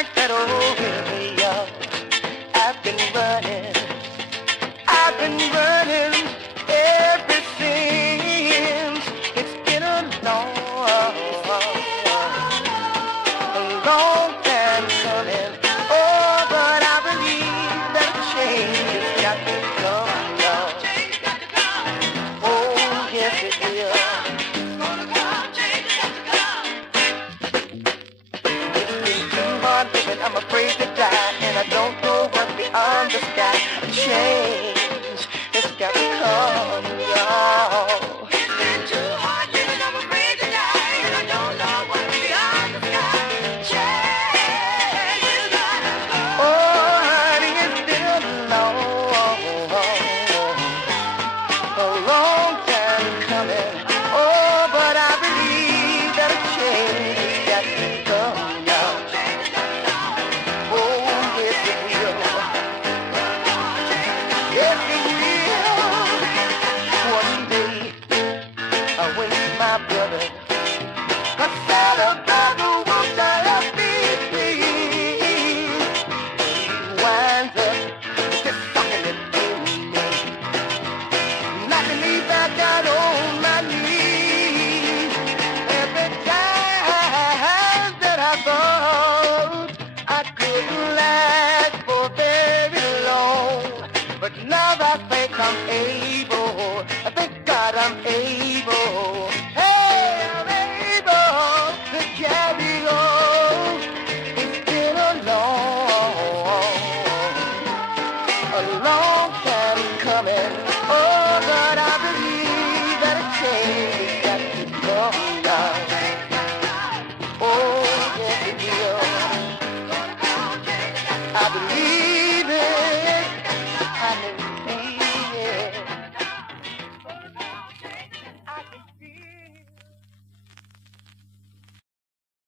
like that old way up. I've been running ever since. It's been a long time coming. Oh, but I believe that change has got to come, Lord. Oh, yes it will. It's been too hard living, I'm afraid to die, and I don't know what's beyond the sky. A change has got to come, y'all. It's been too hard living, I'm afraid to die, and I don't know what's beyond the sky. Change has got to come. Oh, honey, it's been a long time coming. Oh, but I believe that a change has got to come, y'all. Oh, yes it will. Yes it will. One day, when my brother said about the wolves that I feed, he winds up just sucking it in me, knocking me back down on my knees. Every time that I thought I couldn't last for very long, but now I think I'm able. I thank God I'm able. Hey, I'm able to carry on. It's been a long